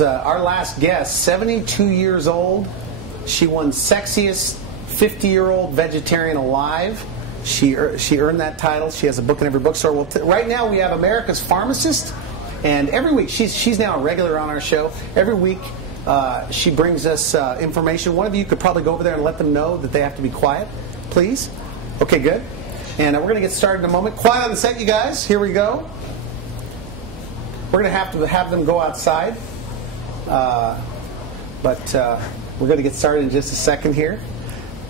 Our last guest, 72 years old. She won Sexiest 50-year-old Vegetarian Alive. She earned that title. She has a book in every bookstore. Right now we have America's Pharmacist, and every week she's now a regular on our show. Every week she brings us information. One of you could probably go over there and let them know that they have to be quiet, please. Okay, good. And we're going to get started in a moment. Quiet on the set, you guys. Here we go. We're going to have them go outside. But we're going to get started in just a second here.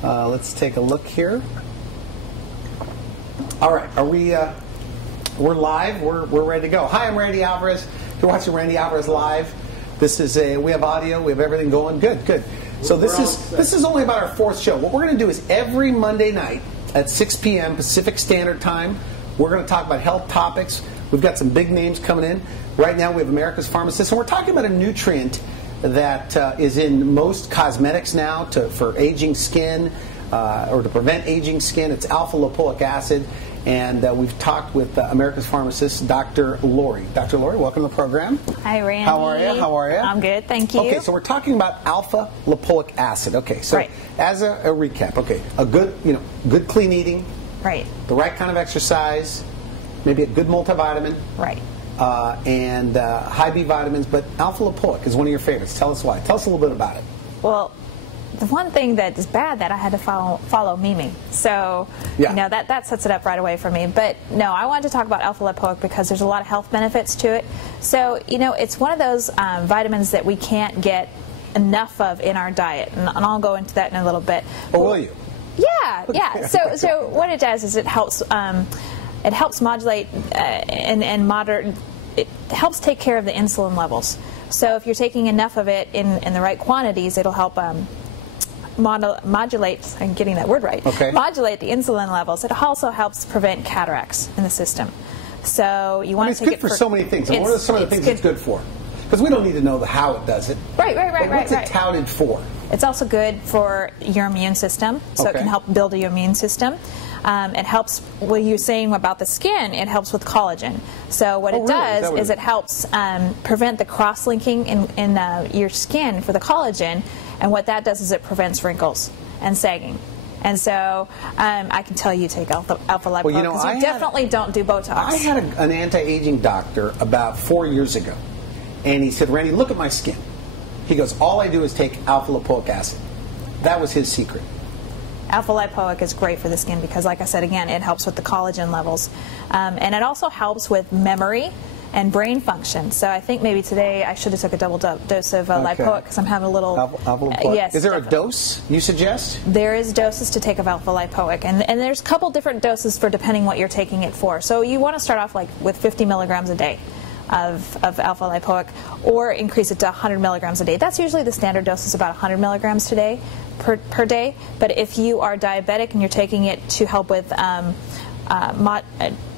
Let's take a look here. All right, we're live. We're ready to go. Hi, I'm Randy Alvarez. You're watching Randy Alvarez Live. We have audio. We have everything going. Good. So this is only about our fourth show. What we're going to do is every Monday night at 6 p.m. Pacific Standard Time, we're going to talk about health topics. We've got some big names coming in. Right now we have America's Pharmacist, and we're talking about a nutrient that is in most cosmetics now for aging skin or to prevent aging skin. It's Alpha Lipoic Acid, and we've talked with America's Pharmacist, Dr. Lori. Dr. Lori, welcome to the program. Hi, Randy. How are you? I'm good, thank you. Okay, so we're talking about Alpha Lipoic Acid. Okay, so right. As a recap, okay, a good clean eating, right? The right kind of exercise, maybe a good multivitamin, right? And high B vitamins, but Alpha Lipoic is one of your favorites. Tell us why. Tell us a little bit about it. Well, the one thing that is bad that I had to follow Mimi. So, yeah. That sets it up right away for me. But, no, I wanted to talk about Alpha Lipoic because there's a lot of health benefits to it. So, it's one of those vitamins that we can't get enough of in our diet. And I'll go into that in a little bit. Oh, will you? Yeah. So what it does is it helps modulate it helps take care of the insulin levels. So if you're taking enough of it in the right quantities, it'll help modulate, I'm getting that word right, modulate the insulin levels. It also helps prevent cataracts in the system. So you want to take it for so many things. And what are some of the things it's good for? Because we don't need to know how it does it. Right. What's it touted for? It's also good for your immune system, so it can help build your immune system. It helps, what you're saying about the skin, it helps with collagen. So what it does is it helps prevent the cross-linking in your skin for the collagen, and what that does is it prevents wrinkles and sagging. And so I can tell you take Alpha Lipoic, because you definitely don't do Botox. I had an anti-aging doctor about 4 years ago, and he said, Randy, look at my skin. He goes, all I do is take Alpha Lipoic Acid. That was his secret. Alpha Lipoic is great for the skin because, like I said, again, it helps with the collagen levels. And it also helps with memory and brain function. So I think maybe today I should have took a double dose of Lipoic because I'm having a little... Alpha Lipoic. Yes, is there a dose you suggest? There is doses to take of Alpha Lipoic. And there's a couple different doses for depending what you're taking it for. So you want to start off with 50 milligrams a day of Alpha Lipoic, or increase it to 100 milligrams a day. That's usually the standard dose, is about 100 milligrams today per day. But if you are diabetic and you're taking it to help with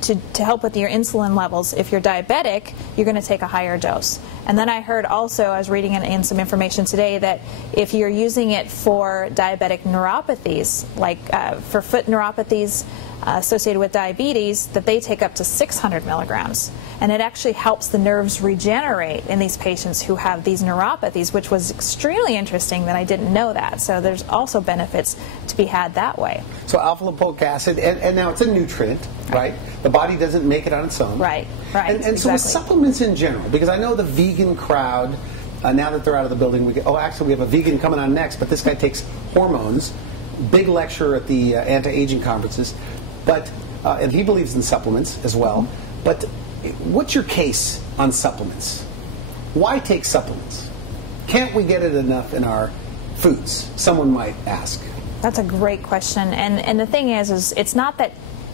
to help with your insulin levels, if you're diabetic, you're going to take a higher dose. And then I heard also, I was reading in some information today, that if you're using it for diabetic neuropathies, like for foot neuropathies associated with diabetes, that they take up to 600 milligrams. And it actually helps the nerves regenerate in these patients who have these neuropathies, which was extremely interesting that I didn't know that. So there's also benefits to be had that way. So Alpha Lipoic Acid, and now it's a nutrient, right? The body doesn't make it on its own. Right. And exactly. So with supplements in general, because I know the vegan crowd, now that they're out of the building, we have a vegan coming on next, but this guy takes hormones. Big lecture at the anti-aging conferences. But and he believes in supplements as well. Mm-hmm. But what's your case on supplements? Why take supplements? Can't we get it enough in our foods? Someone might ask. That's a great question. And the thing is it's not that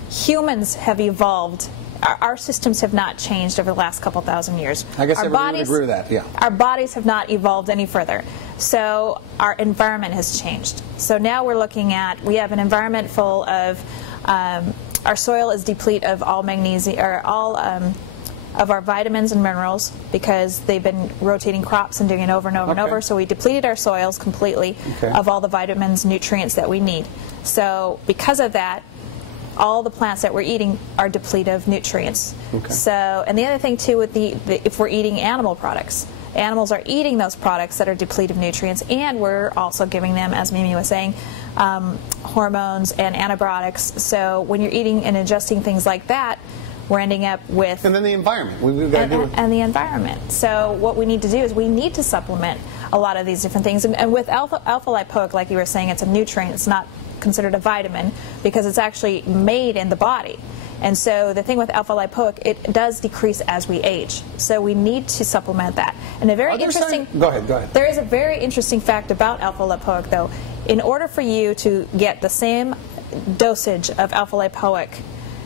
humans have evolved. Our systems have not changed over the last couple thousand years. I guess everyone would agree with that, yeah. Our bodies have not evolved any further. So our environment has changed. So now we have an environment full of, our soil is deplete of all magnesium, or all of our vitamins and minerals, because they've been rotating crops and doing it over and over and over. So we depleted our soils completely of all the vitamins, nutrients that we need. So because of that, all the plants that we're eating are depleted of nutrients. So, and the other thing too with if we're eating animal products, animals are eating those products that are depleted of nutrients, and we're also giving them, as Mimi was saying, hormones and antibiotics. So when you're eating and ingesting things like that, we're ending up with... And then the environment. We've got to do it. And the environment. So what we need to do is we need to supplement a lot of these different things. And with alpha lipoic, like you were saying, it's a nutrient. It's not considered a vitamin because it's actually made in the body. And so the thing with alpha lipoic, it does decrease as we age. So we need to supplement that. And a very interesting... Go ahead. There is a very interesting fact about alpha lipoic, though. In order for you to get the same dosage of alpha lipoic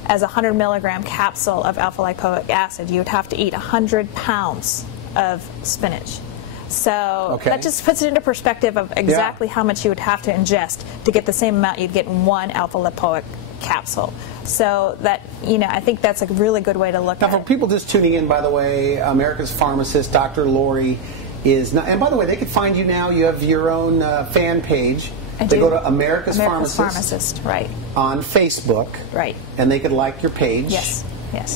as a 100 milligram capsule of alpha lipoic acid, you would have to eat 100 pounds of spinach. So that just puts it into perspective of exactly how much you would have to ingest to get the same amount you'd get in one alpha lipoic capsule. So that, I think that's a really good way to look at it. Now, for people just tuning in, by the way, America's Pharmacist, Dr. Lori is not, and by the way, they could find you now. You have your own fan page. They go to America's Pharmacist, right, on Facebook, right, and they could like your page. Yes.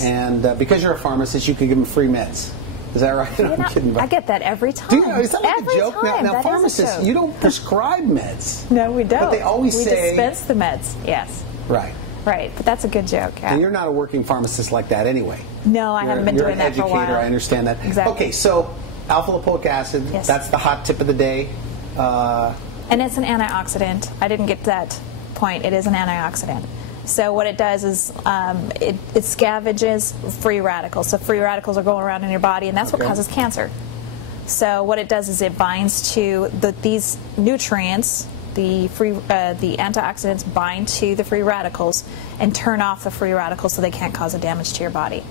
And because you're a pharmacist, you could give them free meds. Is that right? I'm kidding. I get that every time. Do you know, is that like every a joke? Time. Now pharmacists, you don't prescribe meds. No, we don't. But they always say... We dispense the meds, yes. Right. Right, but that's a good joke. Yeah. And you're not a working pharmacist like that anyway. No, I haven't been doing that for a while. You're an educator, I understand that. Exactly. Okay, so alpha lipoic acid, that's the hot tip of the day. And it's an antioxidant. I didn't get to that point. It is an antioxidant. So what it does is it scavenges free radicals. So free radicals are going around in your body, and that's what causes cancer. So what it does is it binds to these nutrients. The antioxidants bind to the free radicals and turn off the free radicals so they can't cause a damage to your body.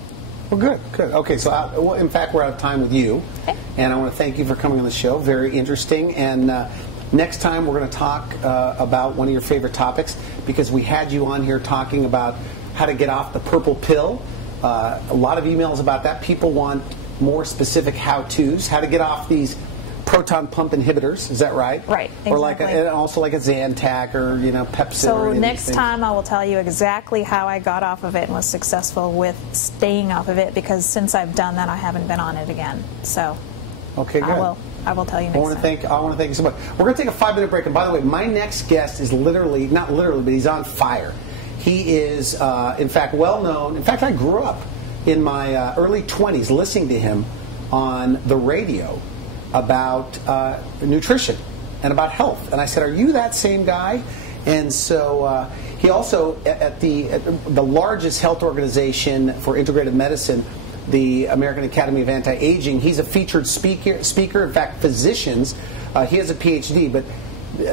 Well, good. Okay, so in fact, we're out of time with you. Okay. And I want to thank you for coming on the show. Very interesting. And next time, we're going to talk about one of your favorite topics, because we had you on here talking about how to get off the purple pill. A lot of emails about that. People want more specific how-tos, how to get off these proton pump inhibitors. Is that right? Right. Exactly. Or also like a Zantac or Pepcid. So next time I will tell you exactly how I got off of it and was successful with staying off of it, because since I've done that, I haven't been on it again. So okay, good. I will tell you next time. I want to thank you so much. We're going to take a 5-minute break. And by the way, my next guest is not literally, but he's on fire. He is, in fact, well known. In fact, I grew up in my early 20s listening to him on the radio about nutrition and about health. And I said, are you that same guy? And so he also, at the largest health organization for integrative medicine, the American Academy of Anti-Aging, he's a featured speaker. In fact, physicians, he has a PhD, but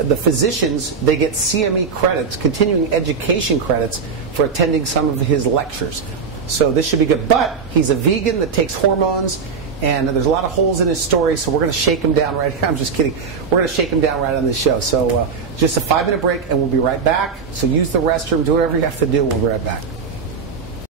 the physicians, they get CME credits, continuing education credits, for attending some of his lectures. So this should be good. But he's a vegan that takes hormones, and there's a lot of holes in his story, so we're going to shake him down right here. I'm just kidding. We're going to shake him down right on this show. So just a 5-minute break, and we'll be right back. So use the restroom, do whatever you have to do, and we'll be right back.